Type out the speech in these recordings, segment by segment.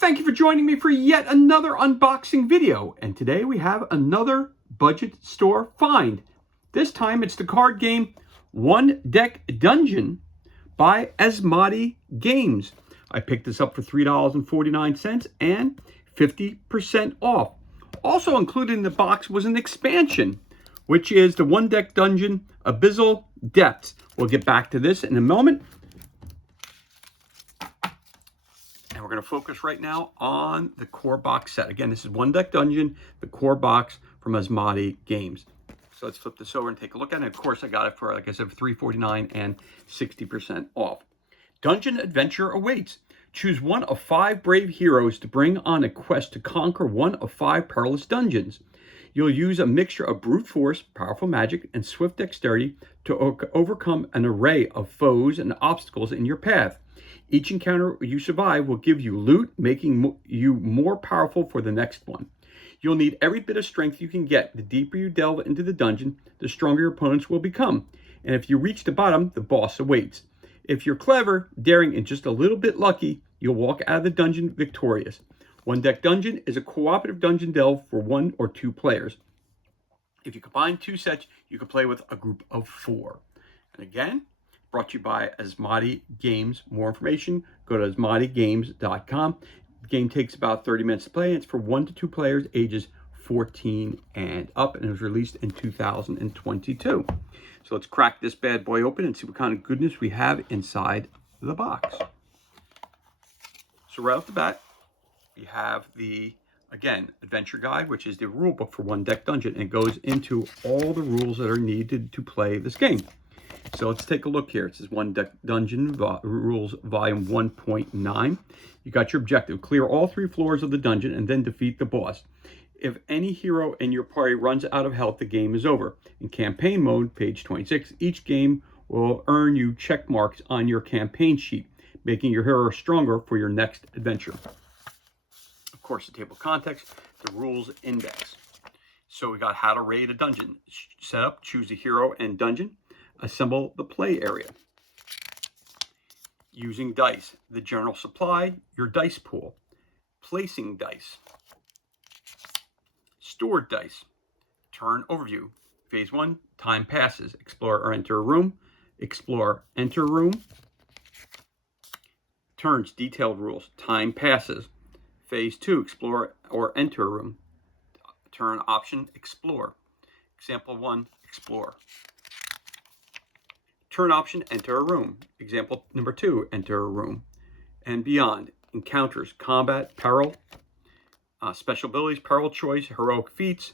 Thank you for joining me for yet another unboxing video. And today we have another budget store find. This time it's the card game One Deck Dungeon by Asmodee Games. I picked this up for $3.49 and 50% off. Also included in the box was an expansion, which is the One Deck Dungeon Abyssal Depths. We'll get back to this in a moment. And we're going to focus right now on the core box set. Again, this is One Deck Dungeon, the core box from Asmodee Games. So let's flip this over and take a look at it. And of course, I got it for, like I said, $3.49 and 60% off. Dungeon Adventure awaits. Choose one of 5 brave heroes to bring on a quest to conquer one of 5 perilous dungeons. You'll use a mixture of brute force, powerful magic, and swift dexterity to overcome an array of foes and obstacles in your path. Each encounter you survive will give you loot, making you more powerful for the next one. You'll need every bit of strength you can get. The deeper you delve into the dungeon, the stronger your opponents will become. And if you reach the bottom, the boss awaits. If you're clever, daring, and just a little bit lucky, you'll walk out of the dungeon victorious. One Deck Dungeon is a cooperative dungeon delve for 1 or 2 players. If you combine 2 sets, you can play with a group of 4. And again, brought to you by Asmodee Games. More information, go to asmodeegames.com. The game takes about 30 minutes to play, and it's for 1 to 2 players, ages 14 and up, and it was released in 2022. So let's crack this bad boy open and see what kind of goodness we have inside the box. So right off the bat, we have the, again, adventure guide, which is the rule book for One Deck Dungeon, and it goes into all the rules that are needed to play this game. So let's take a look here. It says One Deck Dungeon Rules Volume 1.9. You got your objective. Clear all 3 floors of the dungeon and then defeat the boss. If any hero in your party runs out of health, the game is over. In campaign mode, page 26, each game will earn you check marks on your campaign sheet, making your hero stronger for your next adventure. Of course, the table of contents, the rules index. So we got how to raid a dungeon. Setup, choose a hero and dungeon. Assemble the play area. Using dice, the general supply, your dice pool. Placing dice. Stored dice. Turn overview. Phase 1, time passes. Explore or enter a room. Explore, enter room. Turns, detailed rules. Time passes. Phase 2, explore or enter a room. Turn option, explore. Example 1, explore. Turn option, enter a room. Example number 2, enter a room. And beyond, encounters, combat, peril, special abilities, peril choice, heroic feats,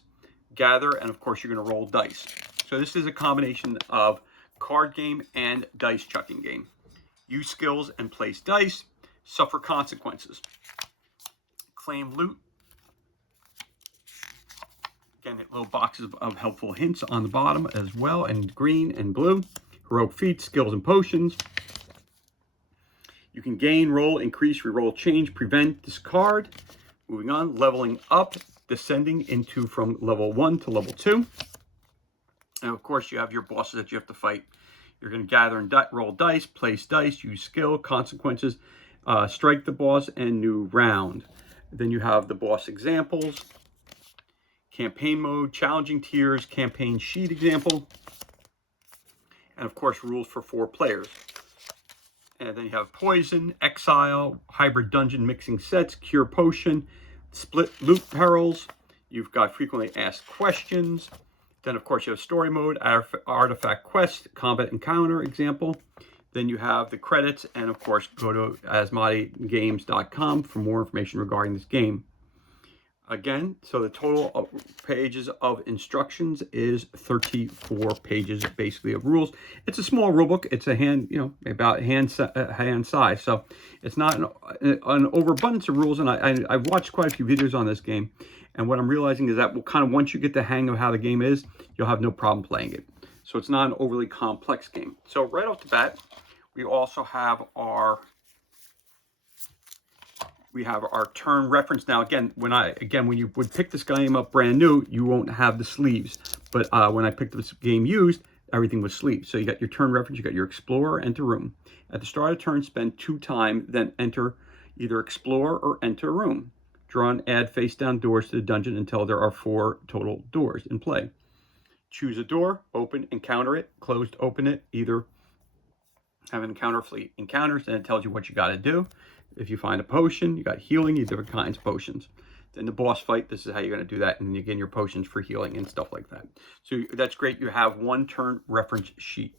gather, and of course you're going to roll dice. So this is a combination of card game and dice chucking game. Use skills and place dice. Suffer consequences. Claim loot. Again, little boxes of helpful hints on the bottom as well, and green and blue. Heroic feats, skills, and potions. You can gain, roll, increase, reroll, change, prevent, discard. Moving on, leveling up, descending into from level 1 to level 2. And of course, you have your bosses that you have to fight. You're going to gather and roll dice, place dice, use skill, consequences, strike the boss, and new round. Then you have the boss examples, campaign mode, challenging tiers, campaign sheet example, and of course, rules for 4 players. And then you have poison, exile, hybrid dungeon mixing sets, cure potion, split loot perils. You've got frequently asked questions. Then, of course, you have story mode, artifact quest, combat encounter example. Then you have the credits, and of course, go to asmodeegames.com for more information regarding this game. Again, so the total of pages of instructions is 34 pages, basically, of rules. It's a small rule book. It's a about hand size. So it's not an overabundance of rules. And I've watched quite a few videos on this game. And what I'm realizing is that once you get the hang of how the game is, you'll have no problem playing it. So it's not an overly complex game. So right off the bat, we also have our turn reference. Now, again, when you would pick this game up brand new, you won't have the sleeves. But when I picked this game used, everything was sleeved. So you got your turn reference, you got your explorer, enter room. At the start of turn, spend 2 time, then enter Either explore or enter a room. Draw and add face-down doors to the dungeon until there are 4 total doors in play. Choose a door, open, encounter it, closed, open it, either have an encounter fleet encounters, and it tells you what you got to do. If you find a potion, you got healing, you have different kinds of potions. Then the boss fight, this is how you're going to do that, and then you get your potions for healing and stuff like that. So that's great. You have one turn reference sheet.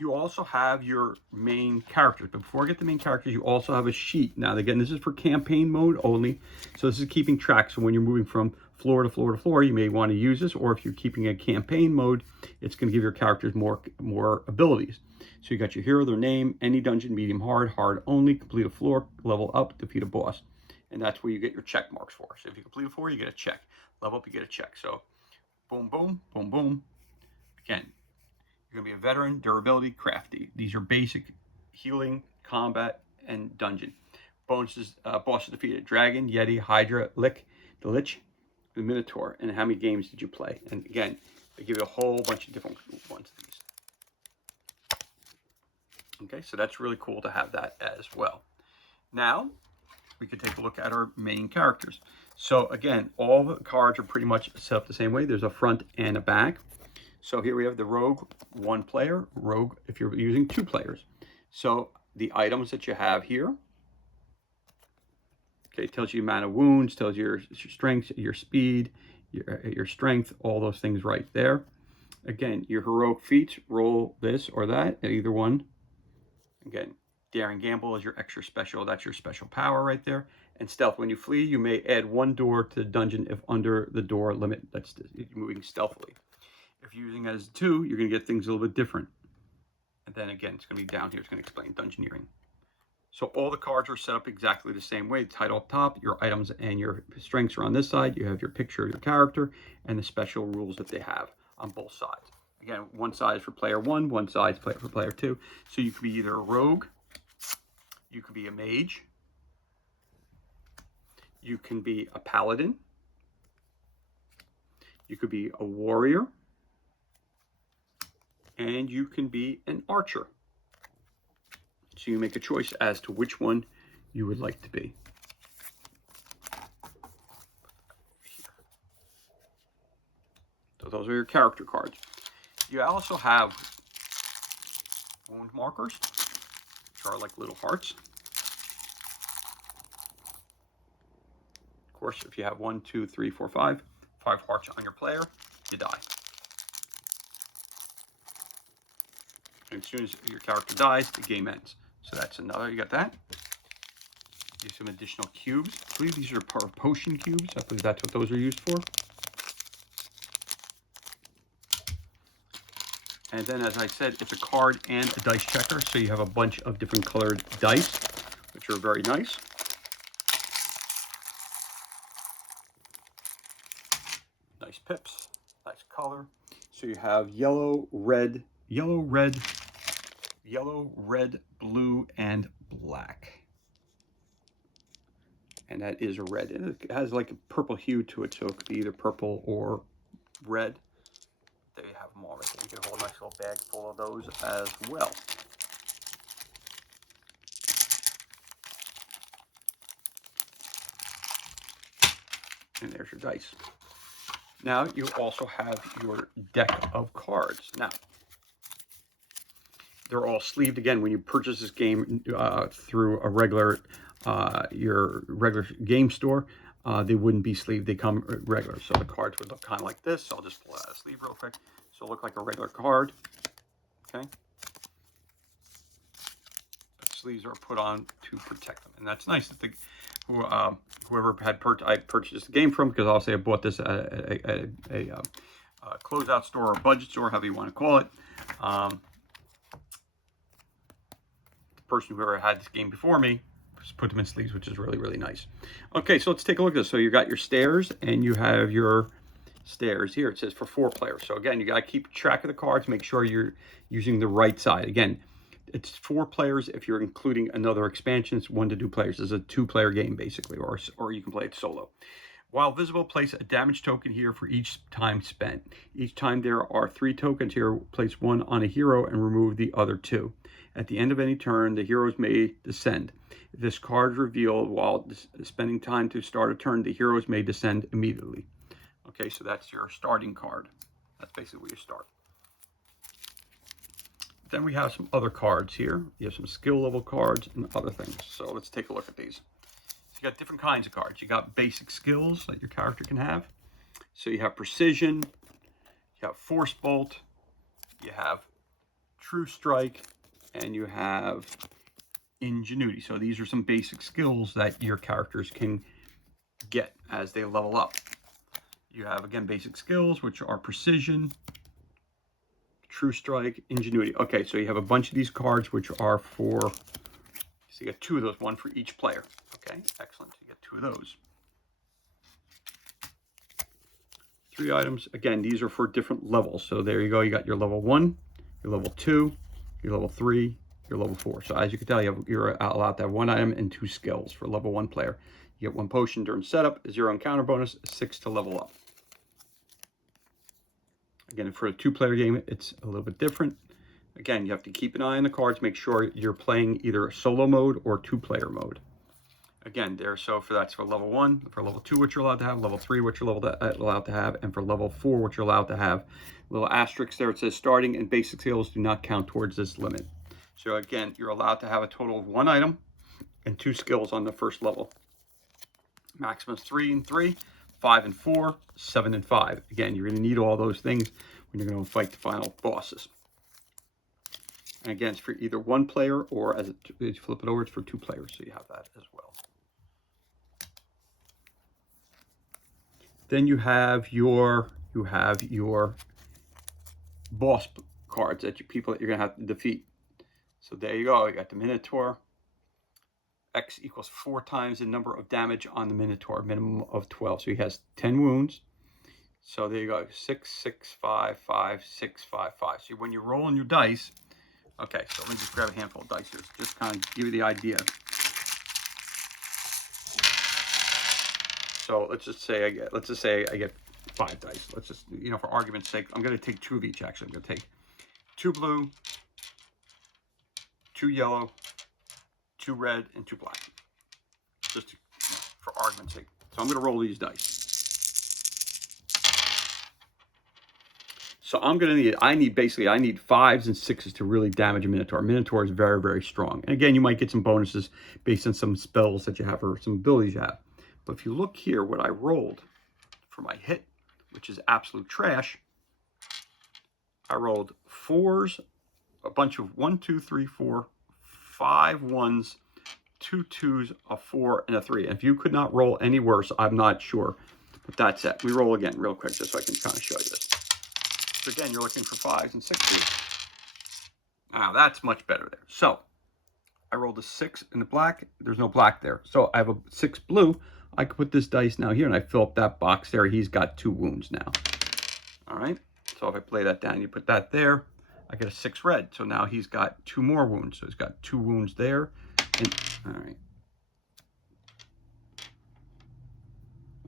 You also have your main characters. But before I get the main characters, you also have a sheet. Now, again, this is for campaign mode only. So this is keeping track. So when you're moving from floor to floor to floor, you may want to use this. Or if you're keeping a campaign mode, it's going to give your characters more abilities. So you got your hero, their name, any dungeon, medium, hard only, complete a floor, level up, defeat a boss. And that's where you get your check marks for. So if you complete a floor, you get a check. Level up, you get a check. So boom, boom, boom, boom. Again, you're going to be a veteran, durability, crafty. These are basic healing, combat, and dungeon. Bonuses, bosses defeated. Dragon, Yeti, Hydra, Lick, the Lich, the Minotaur. And how many games did you play? And again, they give you a whole bunch of different ones of these. Okay, so that's really cool to have that as well. Now, we could take a look at our main characters. So again, all the cards are pretty much set up the same way. There's a front and a back. So here we have the rogue, 1 player, rogue if you're using 2 players. So the items that you have here, okay, tells you amount of wounds, tells you your strength, your speed, your strength, all those things right there. Again, your heroic feats, roll this or that, either one. Again, daring gamble is your extra special, that's your special power right there. And stealth, when you flee, you may add 1 door to the dungeon if under the door limit, that's moving stealthily. If you're using it as 2, you're going to get things a little bit different. And then again, it's going to be down here. It's going to explain dungeoneering. So all the cards are set up exactly the same way. The title up top, your items and your strengths are on this side. You have your picture of your character and the special rules that they have on both sides. Again, one side is for player 1, one side is for player 2. So you could be either a rogue, you could be a mage, you can be a paladin, you could be a warrior, and you can be an archer. So you make a choice as to which one you would like to be. So those are your character cards. You also have wound markers, which are like little hearts. Of course, if you have 1, 2, 3, 4, 5 hearts on your player, you die. And as soon as your character dies, the game ends. So that's another, you got that. Do some additional cubes. I believe these are potion cubes. I believe that's what those are used for. And then, as I said, it's a card and a dice checker. So you have a bunch of different colored dice, which are very nice. Nice pips, nice color. So you have yellow, red, blue, and black. And that is red. And it has like a purple hue to it, so it could be either purple or red. There you have them all right there. You get a whole nice little bag full of those as well. And there's your dice. Now you also have your deck of cards. Now, they're all sleeved. Again, when you purchase this game through a your regular game store, they wouldn't be sleeved. They come regular. So the cards would look kind of like this. So I'll just pull out a sleeve real quick. So it'll look like a regular card. Okay. But sleeves are put on to protect them. And that's nice that whoever had I purchased the game from, because I'll say I bought this at a closeout store or budget store, however you want to call it. The person who ever had this game before me just put them in sleeves, which is really, really nice. Okay, so let's take a look at this. So you got your stairs, and you have your stairs here. It says for 4 players. So again, you got to keep track of the cards, make sure you're using the right side. Again, it's 4 players if you're including another expansion. It's 1 to 2 players. It's a 2-player game, basically, or you can play it solo. While visible, place a damage token here for each time spent. Each time there are 3 tokens here, place 1 on a hero and remove the other 2. At the end of any turn, the heroes may descend. If this card is revealed while spending time to start a turn, the heroes may descend immediately. Okay, so that's your starting card. That's basically where you start. Then we have some other cards here. You have some skill level cards and other things. So let's take a look at these. So you got different kinds of cards. You got basic skills that your character can have. So you have precision, you have force bolt, you have true strike, and you have ingenuity. So these are some basic skills that your characters can get as they level up. You have, again, basic skills, which are precision, true strike, ingenuity. Okay, so you have a bunch of these cards, which are for, so you get 2 of those, 1 for each player. Okay, excellent. You get 2 of those. 3 items. Again, these are for different levels. So there you go. You got your level 1, your level 2, your level 3, your level 4. So as you can tell, you're allowed to have 1 item and 2 skills for level 1 player. You get 1 potion during setup, 0 encounter bonus, 6 to level up. Again, for a 2-player game, it's a little bit different. Again, you have to keep an eye on the cards, make sure you're playing either solo mode or 2-player mode. Again, so that's for level 1, for level 2, what you're allowed to have, level 3, what you're allowed to have, and for level 4, what you're allowed to have. Little asterisk there, it says starting and basic skills do not count towards this limit. So again, you're allowed to have a total of 1 item and 2 skills on the first level. Maximum is 3 and 3. 5 and 4, 7 and 5. Again, you're going to need all those things when you're going to fight the final bosses. And again, it's for either 1 player or as you flip it over, it's for 2 players. So you have that as well. Then you have your boss cards that people that you're going to have to defeat. So there you go. You got the Minotaur. X equals 4 times the number of damage on the Minotaur, minimum of 12. So he has 10 wounds. So there you go, 6, 6, 5, 5, 6, 5, 5. So when you're rolling your dice, okay, so let me just grab a handful of dice here, just kind of give you the idea. So let's just say I get 5 dice. Let's just, for argument's sake, I'm going to take 2 of each. Actually, I'm going to take 2 blue, 2 yellow, 2 red, and 2 black, just for argument's sake. So I'm going to roll these dice. So I need 5s and 6s to really damage a Minotaur. Minotaur is very, very strong. And again, you might get some bonuses based on some spells that you have or some abilities you have. But if you look here, what I rolled for my hit, which is absolute trash, I rolled 4s, a bunch of 1, 2, 3, 4, 5 1s, 2 2s, a 4, and a 3. And if you could not roll any worse, I'm not sure. But that's it. We roll again real quick just so I can kind of show you this. So again, you're looking for 5s and 6s. Now that's much better there. So I rolled a 6 in the black. There's no black there. So I have a 6 blue. I could put this dice now here and I fill up that box there. He's got 2 wounds now. All right. So if I play that down, you put that there. I get a 6 red. So now he's got 2 more wounds. So he's got 2 wounds there. And, all right.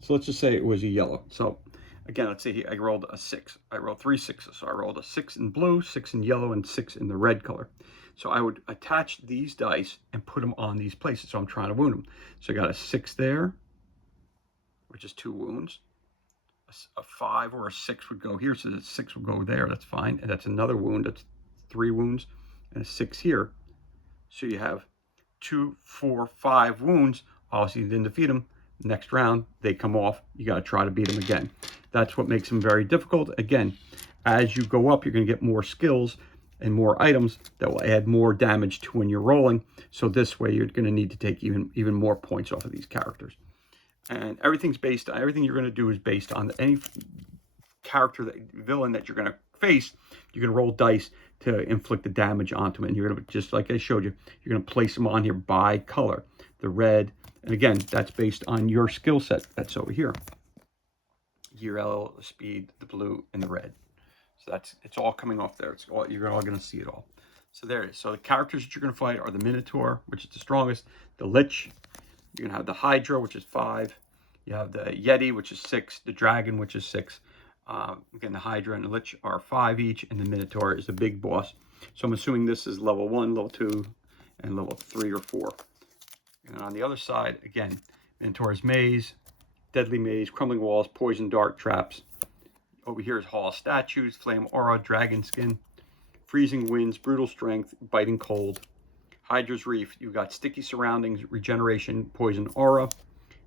So let's just say it was a yellow. So again, let's say I rolled a 6. I rolled 3 6s. So I rolled a 6 in blue, 6 in yellow, and 6 in the red color. So I would attach these dice and put them on these places. So I'm trying to wound them. So I got a 6 there, which is 2 wounds. A 5 or a 6 would go here. So the 6 would go there. That's fine. And that's another wound. That's 3 wounds and a 6 here. So you have 2, 4, 5 wounds. Obviously, you didn't defeat them. Next round, they come off. You got to try to beat them again. That's what makes them very difficult. Again, as you go up, you're going to get more skills and more items that will add more damage to when you're rolling. So this way, you're going to need to take even more points off of these characters. And everything you're going to do is based on any villain that you're going to face. You're going to roll dice to inflict the damage onto them. And you're going to, just like I showed you, you're going to place them on here by color. The red, and again, that's based on your skill set that's over here. Yellow, the speed, the blue, and the red. So it's all coming off there. You're all going to see it all. So there it is. So the characters that you're going to fight are the Minotaur, which is the strongest, the Lich, you're going to have the Hydra, which is 5. You have the Yeti, which is 6, the Dragon, which is 6. Again, the Hydra and the Lich are 5 each, and the Minotaur is the big boss. So I'm assuming this is level 1, level 2, and level 3 or 4. And on the other side, again, Minotaur's Maze, Deadly Maze, Crumbling Walls, Poison Dart Traps. Over here is Hall of Statues, Flame Aura, Dragon Skin, Freezing Winds, Brutal Strength, Biting Cold, Hydra's Reef. You've got Sticky Surroundings, Regeneration, Poison Aura,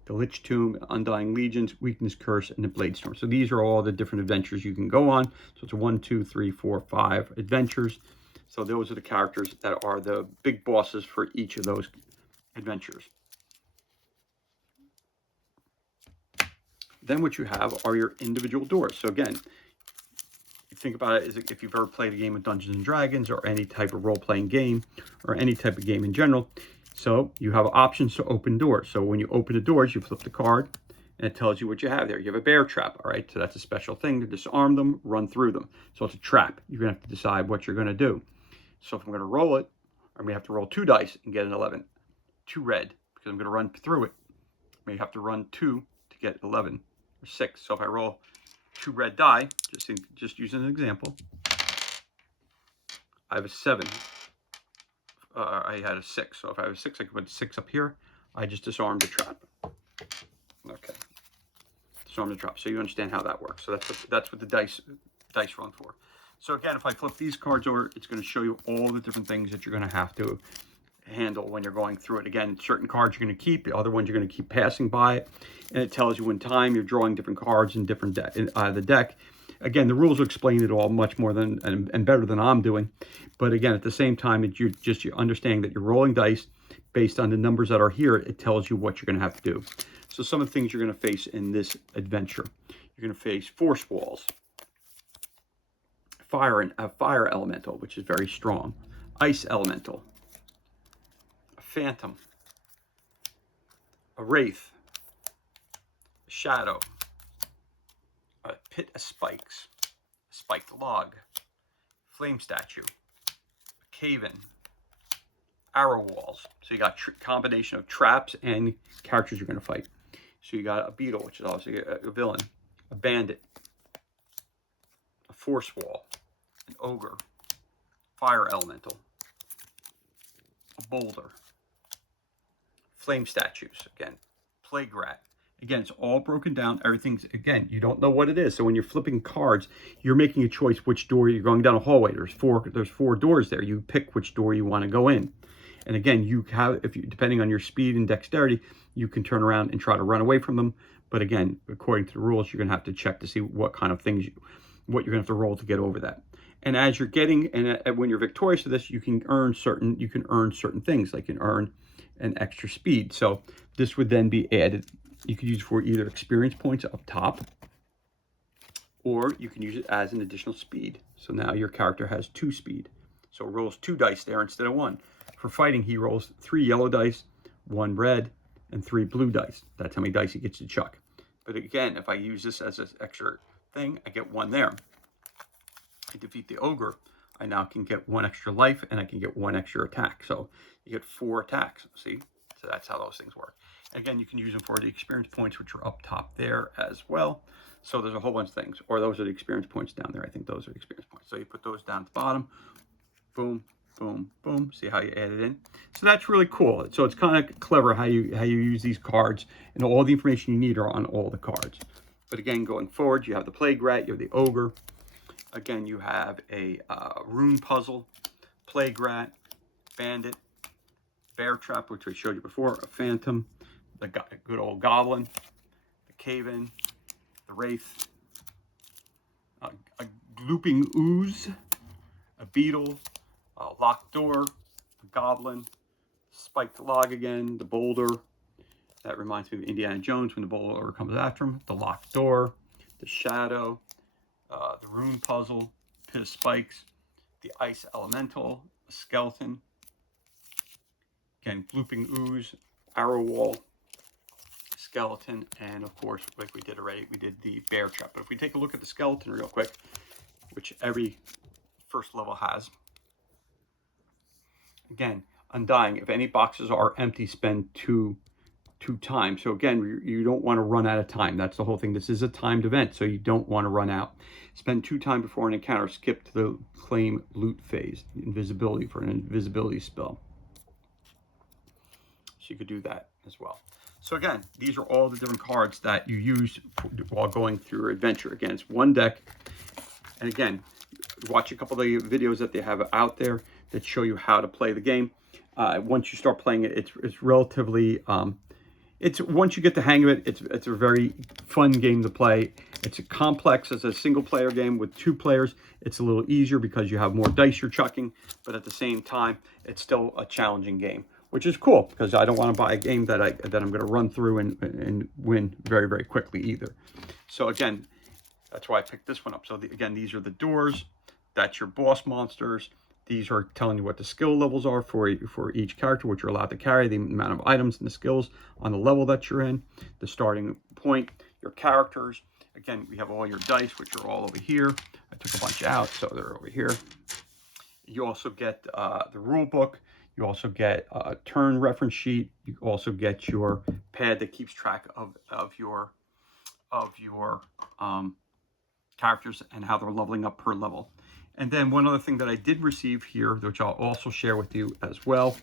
the Lich Tomb, Undying Legions, Weakness Curse, and the Blade Storm. So these are all the different adventures you can go on. So it's 1, 2, 3, 4, 5 adventures. So those are the characters that are the big bosses for each of those adventures. Then what you have are your individual doors. So again, think about it as if you've ever played a game of Dungeons and Dragons or any type of role-playing game or any type of game in general. So you have options to open doors. So when you open the doors, you flip the card and it tells you what you have there. You have a bear trap, all right? So that's a special thing to disarm them, run through them. So it's a trap. You're gonna have to decide what you're gonna do. So if I'm gonna roll it, I'm gonna have to roll 2 dice and get an 11. 2 red, because I'm gonna run through it. I may have to run 2 to get 11 or 6. So if I roll 2 red die, just using an example, I have a 7. I had a 6. So if I have a 6, I can put 6 up here. I just disarmed the trap. Okay, disarm the trap. So you understand how that works. So that's what the dice run for. So again, if I flip these cards over, it's going to show you all the different things that you're going to have to handle when you're going through it. Again, certain cards you're going to keep, the other ones you're going to keep passing by it, and it tells you in time you're drawing different cards in different the deck. Again, the rules will explain it all much more than and better than I'm doing. But again, at the same time, you're understanding that you're rolling dice based on the numbers that are here. It tells you what you're going to have to do. So some of the things you're going to face in this adventure. You're going to face Force Walls, Fire Elemental, which is very strong, Ice Elemental, a Phantom, a Wraith, a Shadow, a Pit of Spikes, a Spiked Log, Flame Statue, a Cave-In, Arrow Walls. So you got combination of traps and characters you're going to fight. So you got a Beetle, which is obviously a villain, a Bandit, a Force Wall, an Ogre, Fire Elemental, a Boulder, Flame Statues, again, Plague Rat. Again, it's all broken down. Everything's, again, you don't know what it is. So when you're flipping cards, you're making a choice which door you're going down a hallway. There's four doors there. You pick which door you want to go in. And again, you have, depending on your speed and dexterity, you can turn around and try to run away from them. But again, according to the rules, you're going to have to check to see what kind of things, what you're going to have to roll to get over that. And as you're getting, and when you're victorious to this, you can earn certain things, like you can earn an extra speed. So this would then be added. You could use for either experience points up top, or you can use it as an additional speed. So now your character has 2 speed. So it rolls 2 dice there instead of 1. For fighting, he rolls 3 yellow dice, 1 red, and 3 blue dice. That's how many dice he gets to chuck. But again, if I use this as an extra thing, I get 1 there. I defeat the ogre, I now can get 1 extra life, and I can get 1 extra attack. So you get 4 attacks, see? So that's how those things work. Again, you can use them for the experience points, which are up top there as well. So there's a whole bunch of things. Or those are the experience points down there. I think those are the experience points. So you put those down at the bottom. Boom, boom, boom. See how you add it in? So that's really cool. So it's kind of clever how you use these cards, and all the information you need are on all the cards. But again, going forward, you have the Plague Rat, you have the Ogre. Again, you have a Rune Puzzle, Plague Rat, Bandit, Bear Trap, which I showed you before, a Phantom, the good old Goblin, the Cave-In, the Wraith, a Looping Ooze, a Beetle, a Locked Door, a Goblin, Spiked Log again, the Boulder. That reminds me of Indiana Jones when the Boulder comes after him. The Locked Door, the Shadow, the Rune Puzzle, Pit of Spikes, the Ice Elemental, a Skeleton, again, Looping Ooze, Arrow Wall, Skeleton, and of course, like we did already, we did the Bear Trap. But if we take a look at the Skeleton real quick, which every first level has, again, Undying. If any boxes are empty, spend two times. So again, you don't want to run out of time. That's the whole thing. This is a timed event, so you don't want to run out. Spend 2 times before an encounter. Skip to the claim loot phase. Invisibility for an invisibility spell. you could do that as well. So again, these are all the different cards that you use while going through your adventure. Again, it's one deck. And again, watch a couple of the videos that they have out there that show you how to play the game. Once you start playing it, it's relatively, once you get the hang of it, it's a very fun game to play. It's a complex as a single player game. With 2 players, it's a little easier because you have more dice you're chucking, but at the same time, it's still a challenging game, which is cool because I don't want to buy a game that I'm going to run through and win very, very quickly either. So again, that's why I picked this one up. So again, these are the doors. That's your boss monsters. These are telling you what the skill levels are for each character, which you're allowed to carry, the amount of items and the skills on the level that you're in, the starting point, your characters. Again, we have all your dice, which are all over here. I took a bunch out, so they're over here. You also get the rule book. You also get a turn reference sheet. You also get your pad that keeps track of your characters and how they're leveling up per level. And then one other thing that I did receive here, which I'll also share with you as well,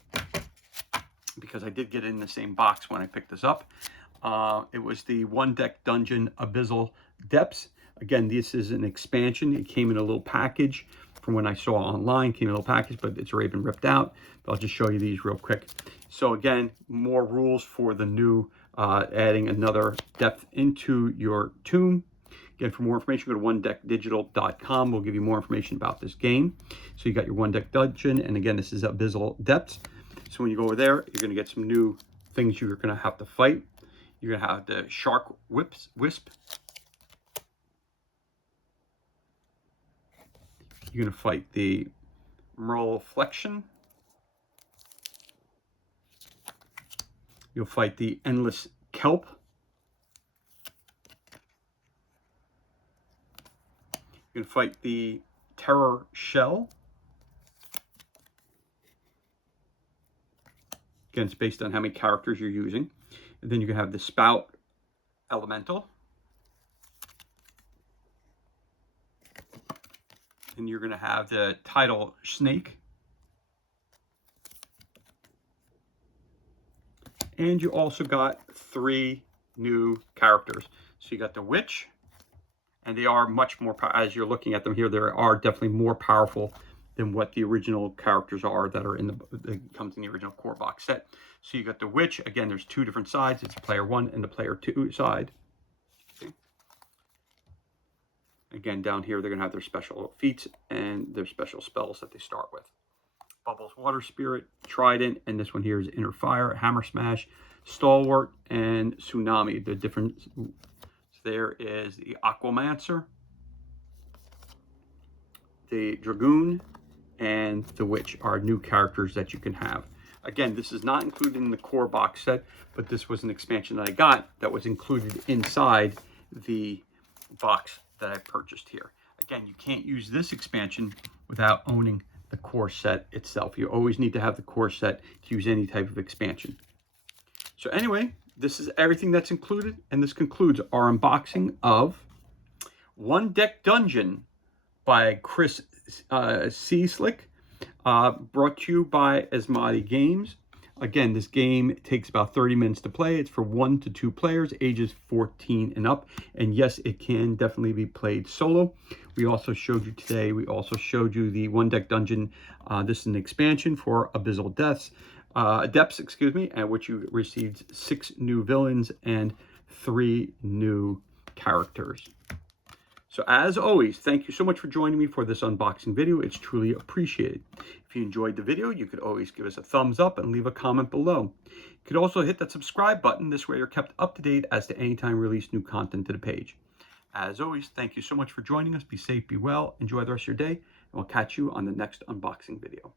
because I did get it in the same box when I picked this up. It was the One Deck Dungeon Abyssal Depths. Again, this is an expansion. It came in a little package from when I saw online. Came in a little package, but it's already been ripped out. But I'll just show you these real quick. So again, more rules for the new, adding another depth into your tomb. Again, for more information, go to onedeckdigital.com. We'll give you more information about this game. So you got your One Deck Dungeon, and again, this is Abyssal Depths. So when you go over there, you're going to get some new things you're going to have to fight. You're going to have the Shark Wisp. You're going to fight the Merleflexion. You'll fight the Endless Kelp. You can fight the Terror Shell. Again, it's based on how many characters you're using. And then you can have the Spout Elemental. And you're going to have the Tidal Snake. And you also got 3 new characters. So you got the Witch. And they are much more, as you're looking at them here, they are definitely more powerful than what the original characters are that are in that comes in the original core box set. So you got the Witch. Again, there's 2 different sides. It's player 1 and the player 2 side. Okay. Again, down here, they're going to have their special feats and their special spells that they start with. Bubbles Water Spirit, Trident, and this one here is Inner Fire, Hammer Smash, Stalwart, and Tsunami. The different... There is the Aquamancer, the Dragoon, and the Witch are new characters that you can have. Again, this is not included in the core box set, but this was an expansion that I got that was included inside the box that I purchased here. Again, you can't use this expansion without owning the core set itself. You always need to have the core set to use any type of expansion. So anyway, this is everything that's included, and this concludes our unboxing of One Deck Dungeon by Chris Cieslik, brought to you by Asmodee Games. Again, this game takes about 30 minutes to play. It's for 1 to 2 players, ages 14 and up. And yes, it can definitely be played solo. We also showed you today, the One Deck Dungeon. This is an expansion for Abyssal Depths, at which you received 6 new villains and 3 new characters. So as always, thank you so much for joining me for this unboxing video. It's truly appreciated. If you enjoyed the video, you could always give us a thumbs up and leave a comment below. You could also hit that subscribe button. This way you're kept up to date as to any time we release new content to the page. As always, thank you so much for joining us. Be safe, be well, enjoy the rest of your day, and we'll catch you on the next unboxing video.